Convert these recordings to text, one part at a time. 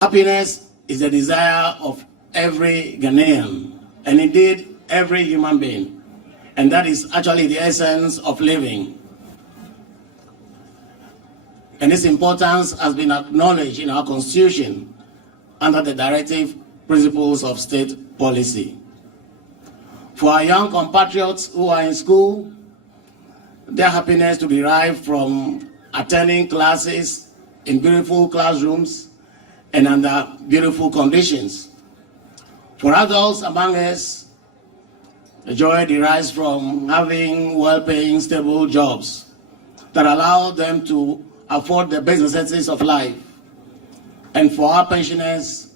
Happiness is the desire of every Ghanaian, and indeed every human being. And that is actually the essence of living. And its importance has been acknowledged in our Constitution under the directive principles of state policy. For our young compatriots who are in school, their happiness to derive from attending classes in beautiful classrooms and under beautiful conditions. For adults among us, the joy derives from having well-paying, stable jobs that allow them to afford the basic necessities of life. And for our pensioners,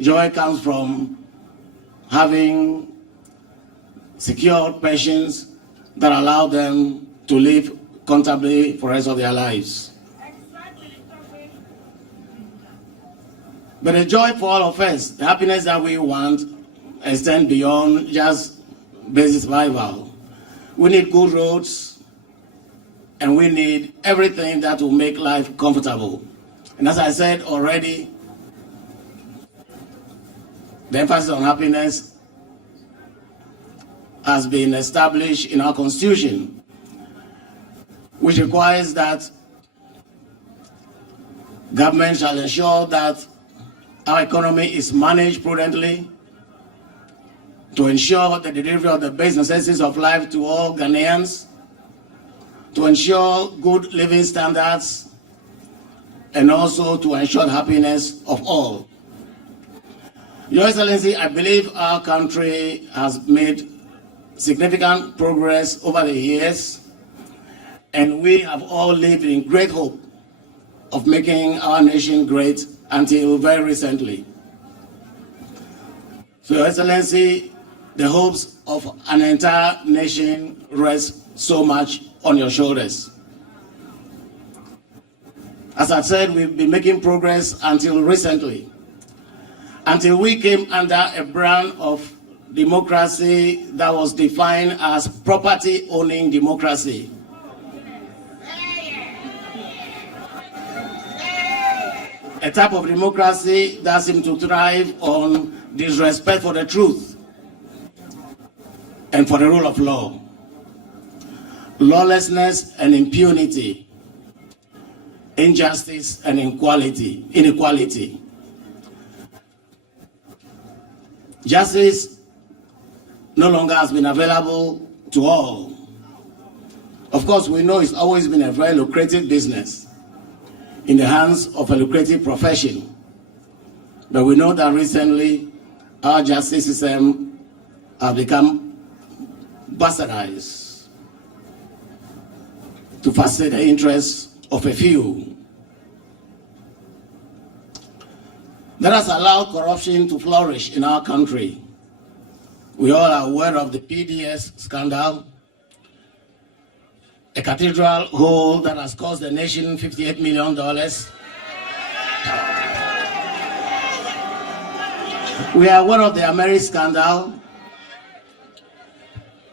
joy comes from having secure pensions that allow them to live comfortably for the rest of their lives. But the joy for all of us, the happiness that we want, extends beyond just basic survival. We need good roads, and we need everything that will make life comfortable. And as I said already, the emphasis on happiness has been established in our Constitution, which requires that government shall ensure that our economy is managed prudently to ensure the delivery of the basic necessities of life to all Ghanaians, to ensure good living standards, and also to ensure the happiness of all. Your Excellency, I believe our country has made significant progress over the years, and we have all lived in great hope of making our nation great until very recently. So, Your Excellency, the hopes of an entire nation rest so much on your shoulders. As I said, we've been making progress until recently, until we came under a brand of democracy that was defined as property-owning democracy. A type of democracy that seems to thrive on disrespect for the truth and for the rule of law, lawlessness and impunity, injustice and inequality. Justice no longer has been available to all. Of course, we know it's always been a very lucrative business in the hands of a lucrative profession. But we know that recently our justice system has become bastardized to facilitate the interests of a few. That has allowed corruption to flourish in our country. We all are aware of the PDS scandal, a cathedral hole that has cost the nation $58 million. We are aware of the Ameri scandal.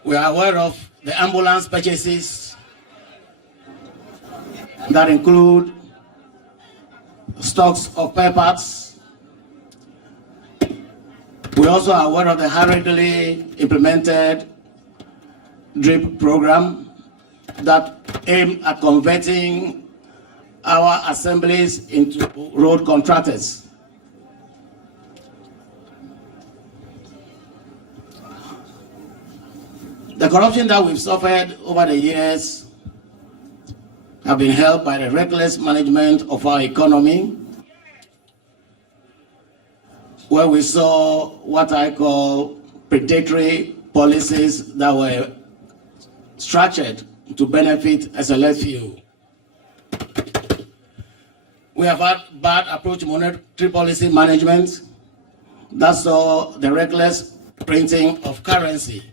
We are aware of the ambulance purchases that include stocks of spare parts. We also are aware of the hurriedly implemented DRIP program that aim at converting our assemblies into road contractors. The corruption that we've suffered over the years have been helped by the reckless management of our economy, where we saw what I call predatory policies that were structured to benefit a select few. We have had bad approach to monetary policy management that saw the reckless printing of currency.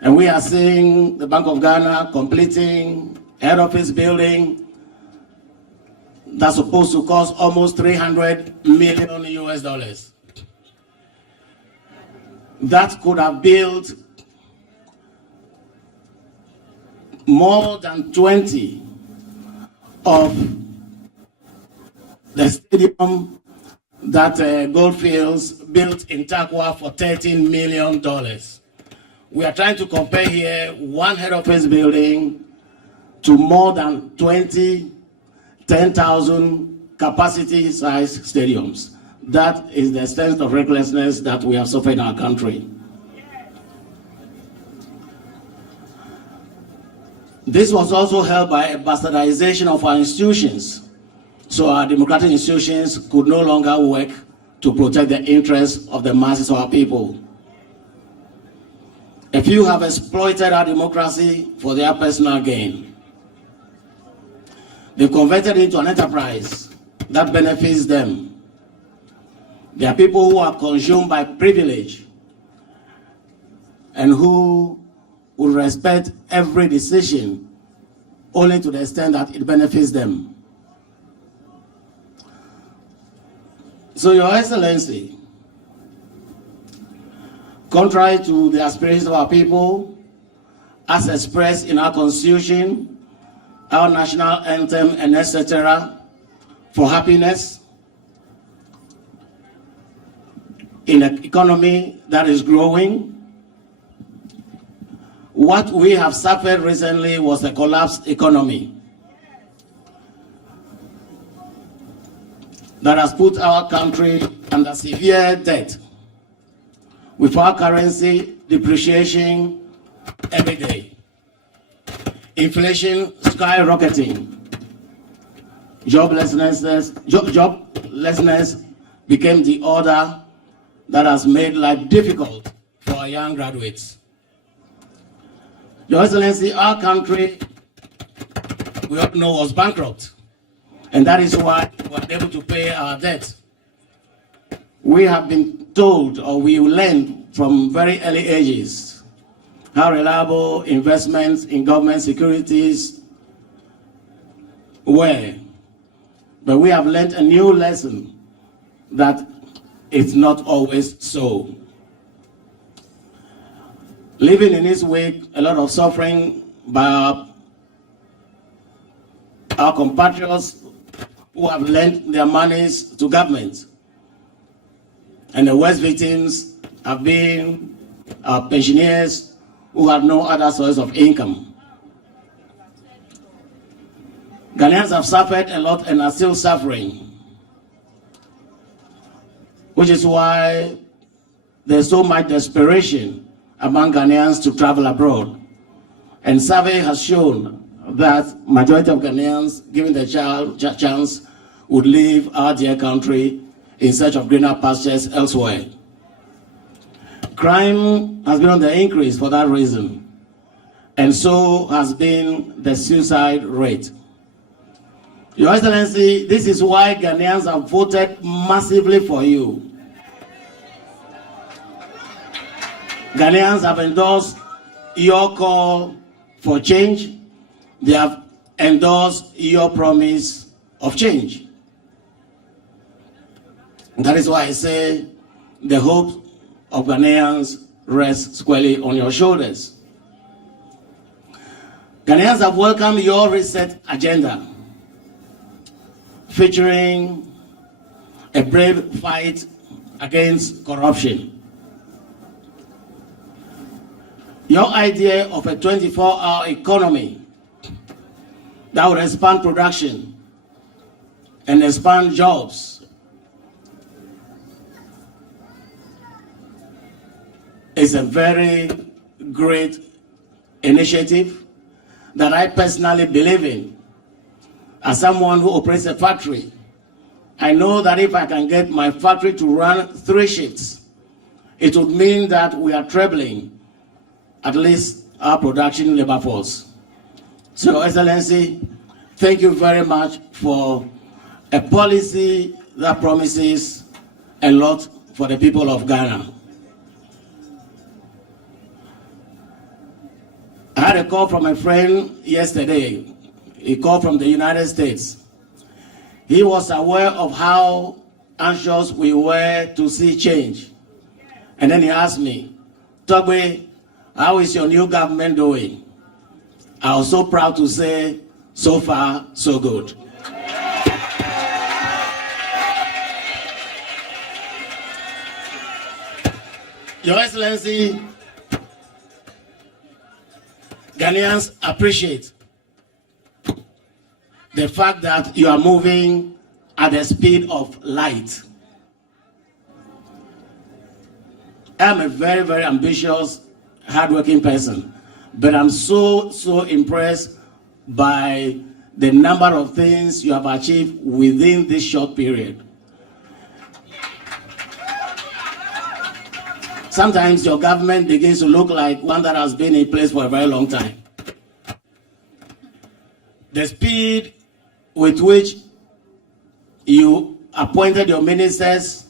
And we are seeing the Bank of Ghana completing head office building that's supposed to cost almost $300 million US. That could have built more than 20 of the stadium that Goldfields built in Takwa for $13 million. We are trying to compare here one head office building to more than 10,000 capacity size stadiums. That is the extent of recklessness that we have suffered in our country. This was also helped by a bastardization of our institutions. So our democratic institutions could no longer work to protect the interests of the masses of our people. A few have exploited our democracy for their personal gain. They converted it into an enterprise that benefits them. There are people who are consumed by privilege and who will respect every decision only to the extent that it benefits them. So, Your Excellency, contrary to the aspirations of our people, as expressed in our Constitution, our national anthem, and etc., for happiness in an economy that is growing, what we have suffered recently was a collapsed economy that has put our country under severe debt, with our currency depreciating every day, inflation skyrocketing, joblessness became the order that has made life difficult for our young graduates. Your Excellency, our country, we all know, was bankrupt, and that is why we were able to pay our debt. We have been told, or we learned from very early ages, how reliable investments in government securities were. But we have learned a new lesson that it's not always so. Living in this wake, a lot of suffering by our compatriots who have lent their monies to government. And the worst victims have been our pensioners who have no other source of income. Ghanaians have suffered a lot and are still suffering, which is why there's so much desperation among Ghanaians to travel abroad. And survey has shown that majority of Ghanaians, given the chance, would leave our dear country in search of greener pastures elsewhere. Crime has been on the increase for that reason, and so has been the suicide rate. Your Excellency, this is why Ghanaians have voted massively for you. Ghanaians have endorsed your call for change. They have endorsed your promise of change. And that is why I say the hope of Ghanaians rests squarely on your shoulders. Ghanaians have welcomed your reset agenda, featuring a brave fight against corruption. Your idea of a 24-hour economy that would expand production and expand jobs is a very great initiative that I personally believe in. As someone who operates a factory, I know that if I can get my factory to run 3 shifts, it would mean that we are trebling at least our production labor force. So, Excellency, thank you very much for a policy that promises a lot for the people of Ghana. I had a call from a friend yesterday. He called from the United States. He was aware of how anxious we were to see change. And then he asked me, Togbe, how is your new government doing? I was so proud to say, so far, so good. Your Excellency, Ghanaians appreciate the fact that you are moving at the speed of light. I'm a very, very ambitious, hardworking person, but I'm so impressed by the number of things you have achieved within this short period. Sometimes your government begins to look like one that has been in place for a very long time. The speed with which you appointed your ministers,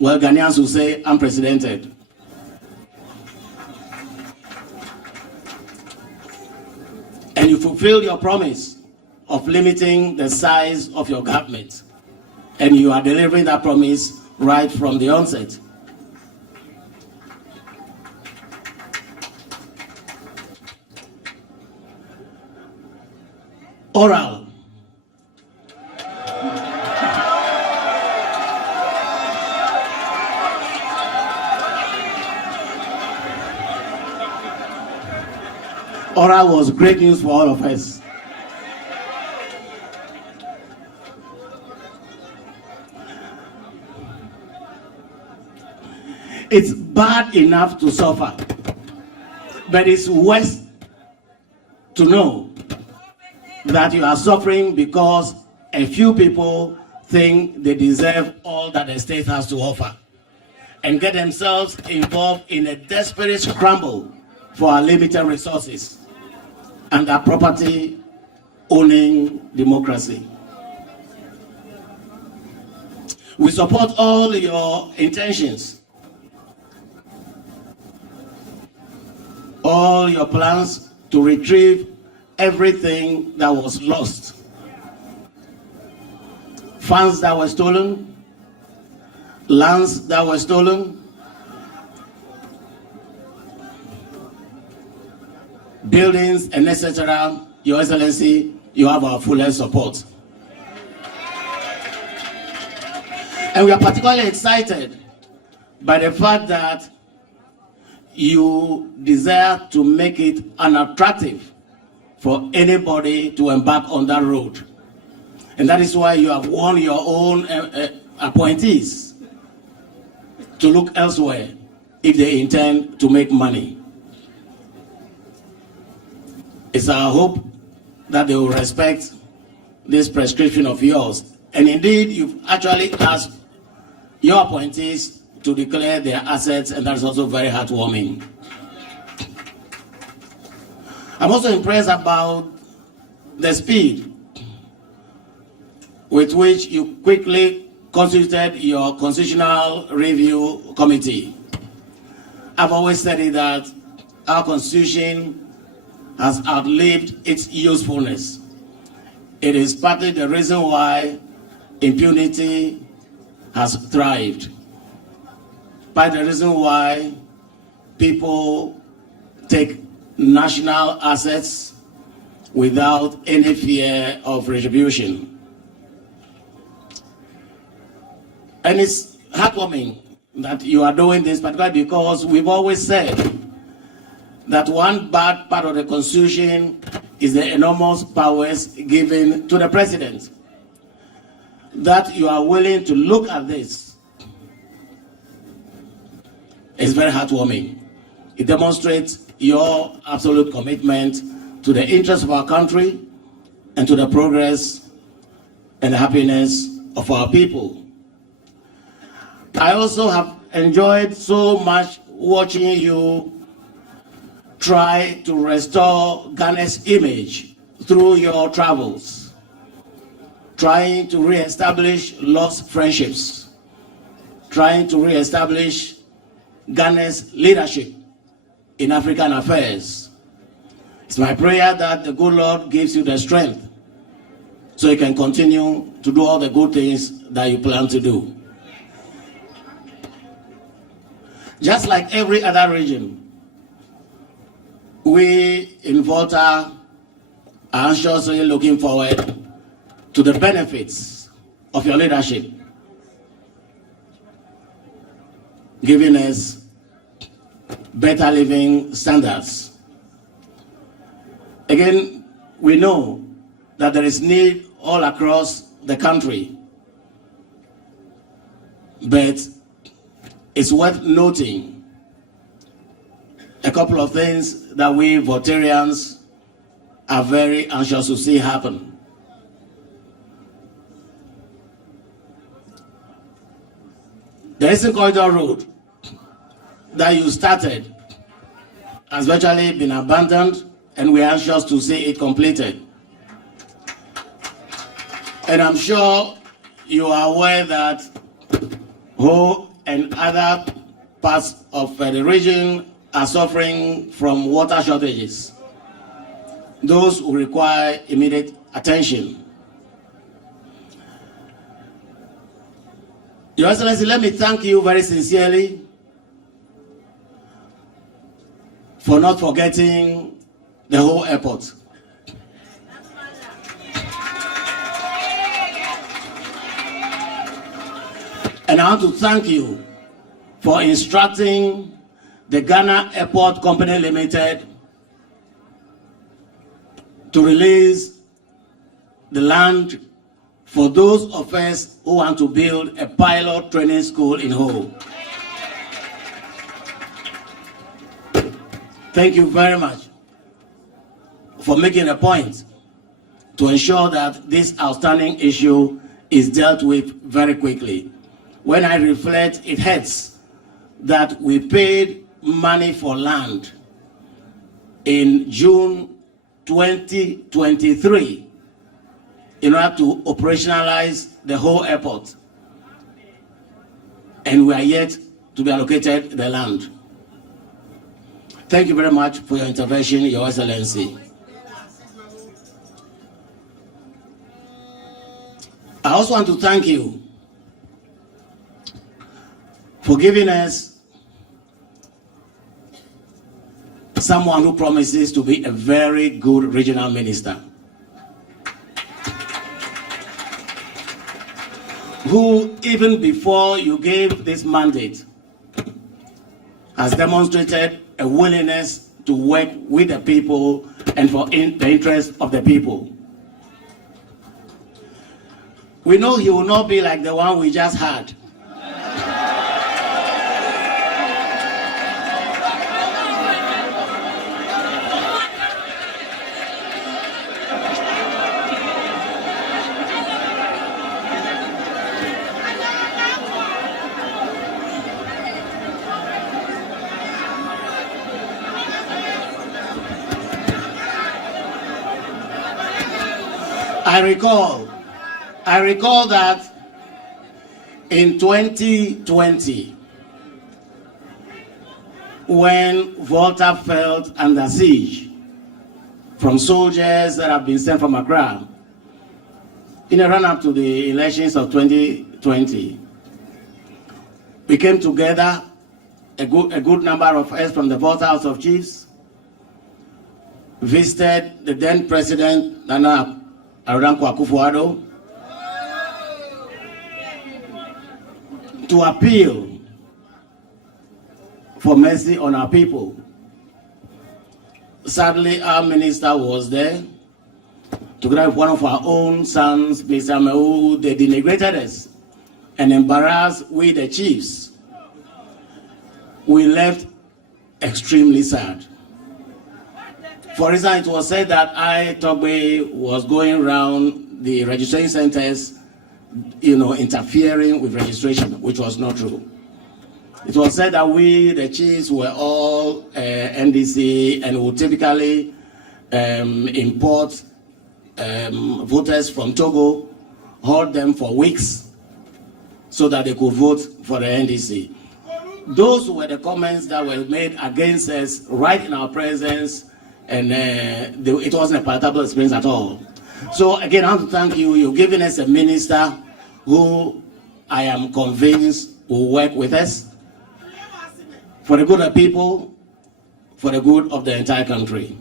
well, Ghanaians will say unprecedented. And you fulfilled your promise of limiting the size of your government. And you are delivering that promise right from the onset. Oral. Oral was great news for all of us. It's bad enough to suffer, but it's worse to know that you are suffering because a few people think they deserve all that the state has to offer and get themselves involved in a desperate scramble for our limited resources and our property owning democracy. We support all your intentions, all your plans to retrieve everything that was lost. Funds that were stolen, lands that were stolen, buildings and etc. Your Excellency, you have our fullest support. And we are particularly excited by the fact that you desire to make it unattractive for anybody to embark on that road. And that is why you have won your own appointees to look elsewhere if they intend to make money. It's our hope that they will respect this prescription of yours. And indeed, you've actually asked your appointees to declare their assets, and that's also very heartwarming. I'm also impressed about the speed with which you quickly constituted your Constitutional Review Committee. I've always said that our Constitution has outlived its usefulness. It is partly the reason why impunity has thrived, by the reason why people take national assets without any fear of retribution. And it's heartwarming that you are doing this, particularly because we've always said that one bad part of the Constitution is the enormous powers given to the president. That you are willing to look at this is very heartwarming. It demonstrates your absolute commitment to the interests of our country and to the progress and the happiness of our people. I also have enjoyed so much watching you try to restore Ghana's image through your travels, trying to re-establish lost friendships, trying to re-establish Ghana's leadership in African affairs. It's my prayer that the good Lord gives you the strength so you can continue to do all the good things that you plan to do. Just like every other region, we in Volta are anxiously looking forward to the benefits of your leadership. giving us better living standards. Again, we know that there is need all across the country, but it's worth noting a couple of things that we Voltarians are very anxious to see happen. The Eastern Corridor Road that you started has virtually been abandoned, and we are anxious to see it completed. And I'm sure you are aware that Ho and other parts of the region are suffering from water shortages. Those who require immediate attention. Your Excellency, let me thank you very sincerely for not forgetting the whole airport. And I want to thank you for instructing the Ghana Airport Company Limited to release the land for those of us who want to build a pilot training school in Ho. Thank you very much for making a point to ensure that this outstanding issue is dealt with very quickly. When I reflect, it hurts that we paid money for land in June 2023 in order to operationalize the whole airport, and we are yet to be allocated the land. Thank you very much for your intervention, Your Excellency. I also want to thank you for giving us someone who promises to be a very good regional minister, who, even before you gave this mandate, has demonstrated a willingness to work with the people and for the interest of the people. We know he will not be like the one we just had. I recall that in 2020, when Volta fell under siege from soldiers that have been sent from Accra, in a run-up to the elections of 2020, we came together, a good number of us from the Volta House of Chiefs, visited the then President Nana Akufo-Addo to appeal for mercy on our people. Sadly, our minister was there, together with one of our own sons, Mr. Mehu. They denigrated us and embarrassed we, the chiefs. We left extremely sad. For instance, it was said that I, Togbe, was going around the registration centers, interfering with registration, which was not true. It was said that we, the chiefs, were all NDC and would typically import voters from Togo, hold them for weeks so that they could vote for the NDC. Those were the comments that were made against us right in our presence, and it wasn't a palatable experience at all. So again, I want to thank you. You've given us a minister who I am convinced will work with us for the good of people, for the good of the entire country.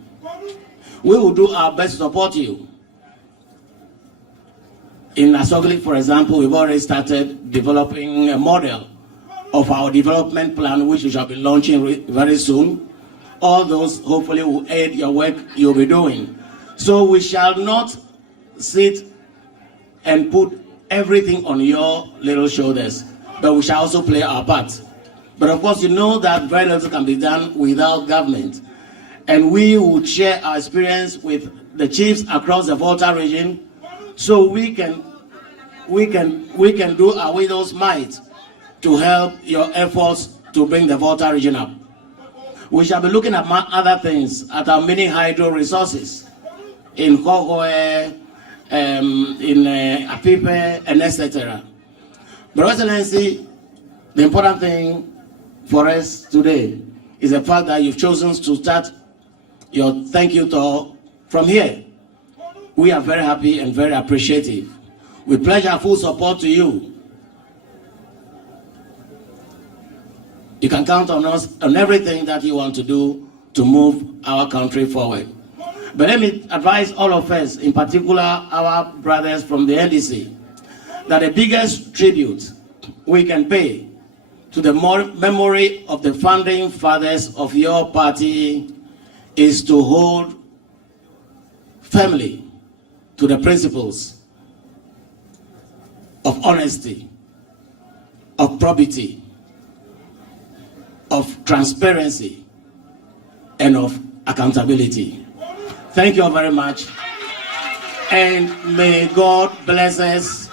We will do our best to support you. In Asogli, for example, we've already started developing a model of our development plan, which we shall be launching very soon. All those hopefully will aid your work you'll be doing. So we shall not sit and put everything on your little shoulders, but we shall also play our part. But of course, you know that very little can be done without government. And we will share our experience with the chiefs across the Volta region, so we can do our widow's might to help your efforts to bring the Volta region up. We shall be looking at other things, at our mini hydro resources in Togbe, in Afede, and etc. But Excellency, the important thing for us today is the fact that you've chosen to start your thank you tour from here. We are very happy and very appreciative. We pledge our full support to you. You can count on us on everything that you want to do to move our country forward. But let me advise all of us, in particular our brothers from the NDC, that the biggest tribute we can pay to the memory of the founding fathers of your party is to hold firmly to the principles of honesty, of probity, of transparency, and of accountability. Thank you very much, and may God bless us